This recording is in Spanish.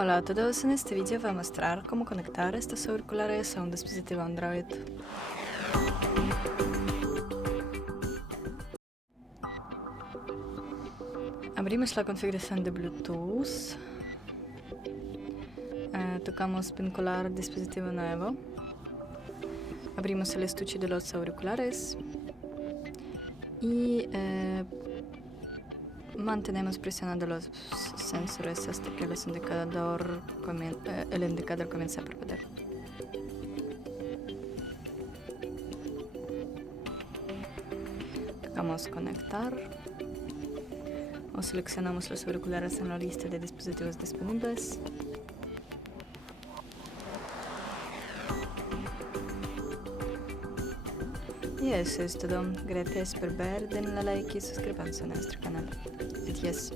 Hola a todos, en este vídeo voy a mostrar cómo conectar estos auriculares a un dispositivo Android. Abrimos la configuración de Bluetooth, tocamos vincular dispositivo nuevo, abrimos el estuche de los auriculares y mantenemos presionando los sensores hasta que el indicador comience a parpadear. Tocamos conectar o seleccionamos los auriculares en la lista de dispositivos disponibles. Y eso es todo. Gracias por ver, denle like y suscríbanse a nuestro canal. Adiós.